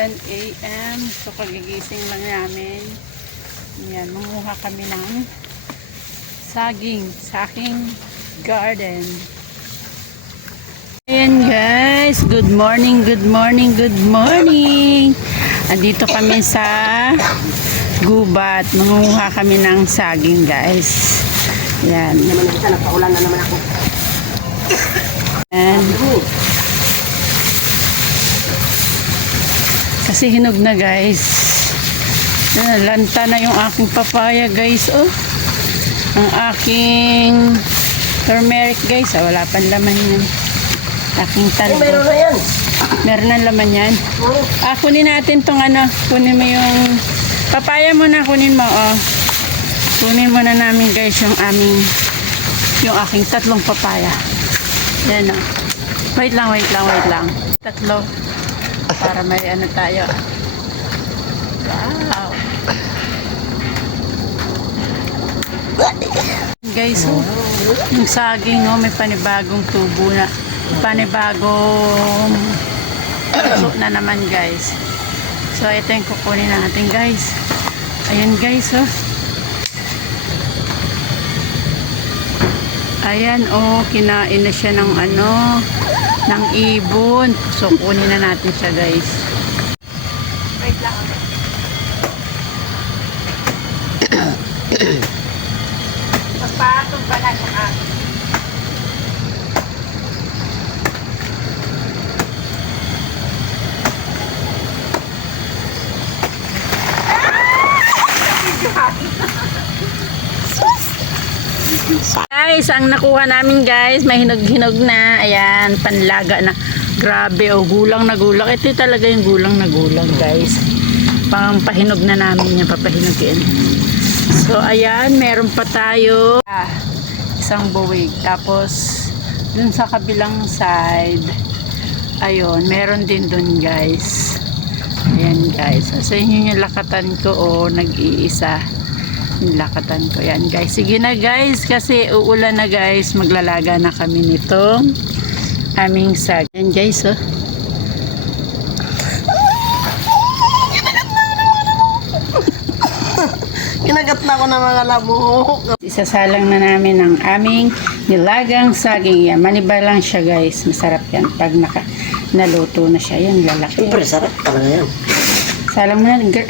7 a.m. So, kagigising lang namin. Yan, manguha kami ng saging sa aking garden. Ayan guys, good morning, good morning, good morning. Andito kami sa gubat. Manguha kami ng saging guys. Yan. Nagpaulan na naman ako. And, kasi hinog na guys. Lanta na yung aking papaya guys. Oh, ang aking turmeric guys. Wala pang laman yan. Aking talbo. Meron na yan. Meron na laman yan. Kunin natin tong ano. Kunin mo yung papaya mo na. Kunin mo. Oh. Kunin mo na namin guys yung aking tatlong papaya. Yan oh. Wait lang. Tatlo. Para may ano tayo. Wow. Guys, oh, yung saging, oh, may panibagong tubo na. Panibagong puso na naman, guys. So, ito yung kukunin natin, guys. Ayan, guys, oh. Ayan, oh, kinain na siya ng ano, ng ibon. So, kunin na natin siya, guys. Wait lang. Magpatong pala siya. Guys, ang nakuha namin guys, may hinog-hinog na. Ayan, panlaga na. Grabe, oh, gulang na gulang. Ito talaga yung gulang na gulang guys. Pampahinog na namin yan, papahinogin. So, ayan, meron pa tayo. Isang buwig. Tapos, dun sa kabilang side, ayun, meron din dun guys. Ayan guys. So, yun yung lakatan ko, oh, nag-iisa. Yung lakatan ko. Yan guys. Sige na guys. Kasi uulan na guys. Maglalaga na kami nitong aming sag. Yan guys oh. Kinagat na ako ng mga lamok. Isasalang na namin ang aming nilagang saging. Yan. Maniba lang siya guys. Masarap yan. Pag naluto na siya. Yan lalaki. Siyempre, sarap talaga yan. Salang mo na.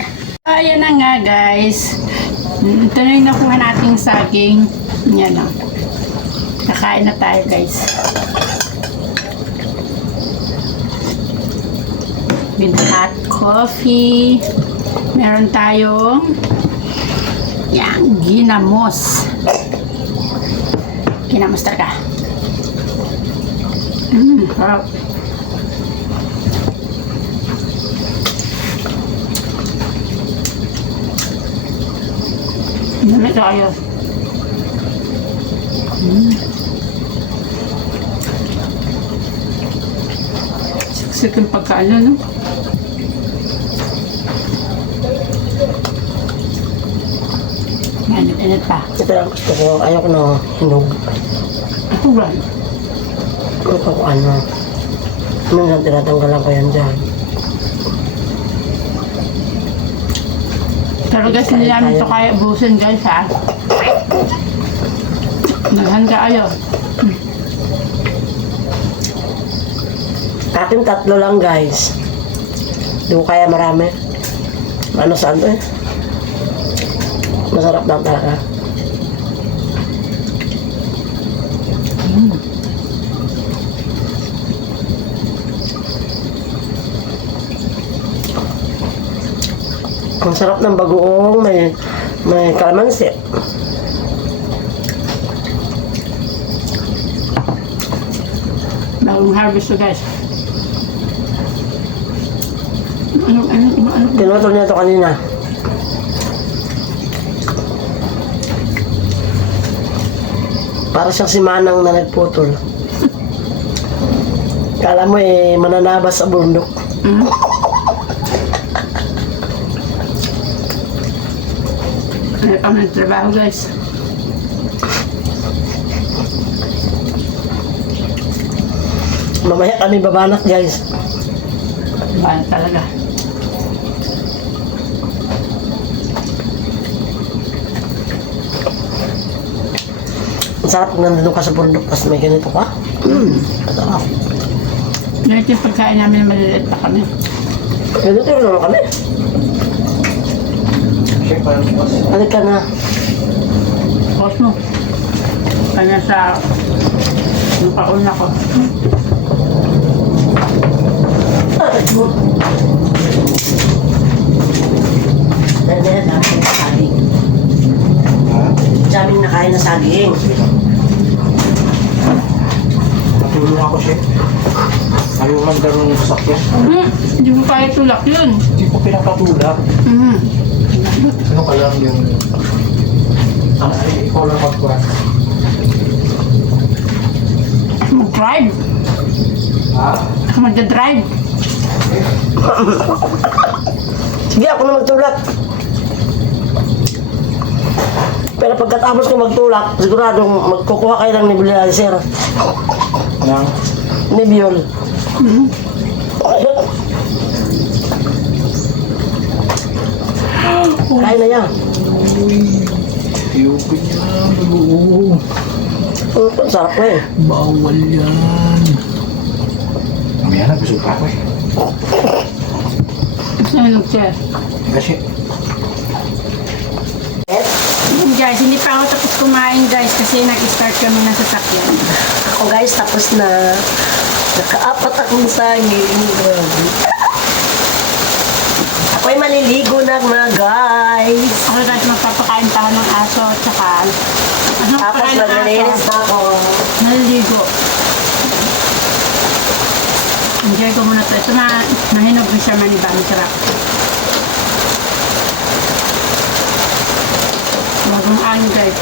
Ayan na nga guys. Ito na yung nakuha nating saging. Yan o. Kakain na tayo guys. With hot coffee. Meron tayong yan, ginamos. Ginamos talaga. Harap. Dami tayo. Siksik yung pagkaano, no? Init pa. Ito lang gusto ko. Ayaw ko na hinog. Ito lang. Ito ko ano. Minsan tinatanggalan ko yan dyan. Pero guys, hindi namin ito kaya ubusin guys ha. Naghanda kayo. Akin tatlo lang guys. Hindi ko kaya marami. Ano saan to eh? Masarap lang talaga. Ang sarap ng bagoong may kalamansi. Bagong harvest to guys. Ano? Tinutol niya ito kanina. Para siyang si Manang na nagputol. Kala mo eh, mananabas sa bundok. Meron kami ng trabaho guys. Mamaya kami babanat guys. Bahan talaga. Sarap kung nandun ka sa bundok, tapos may ganito ka. Masarap. Ganito yung pagkain namin na maliliit pa kami. Ganito rin naman kami. Balik ka na. Boss mo. Kanya sa yung kauna ko. Dahil dami na saging. Daming nakain na saging. Natulong ako siya. Ayaw man daw ng sasakyan. Hindi mo kaya tulak yun. Hindi ko pinapatulak. Ano ka lang yung... ikaw lang magkuhan. Mag-drive. Ha? Ako magdadrive. Sige, ako na magtulak. Pero pagkatapos ko magtulak, siguradong magkukuha kayo ng nebulizer. Nang... Nebule. Kain na yan. Iyupin niya. Oo. Sarap na eh. Bawal yan. Mamaya na, busog pa ako eh. Ano siya? Kasi... Yun guys, hindi pa ako tapos kumain guys kasi nag-start kami ng sasakyan. Ako guys, tapos na. Nakaapat akong saging. Grabe. Ako'y maliligo na mga guys. Ako guys, magpapakain pa ako ng aso at saka ano Tapos pakain ng maglilinis aso? na ako. Naliligo. Enjoy ko muna to. Ito na, nahinog ni siya maniba. Ang sarap. Bagong ano guys.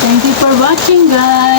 Thank you for watching guys.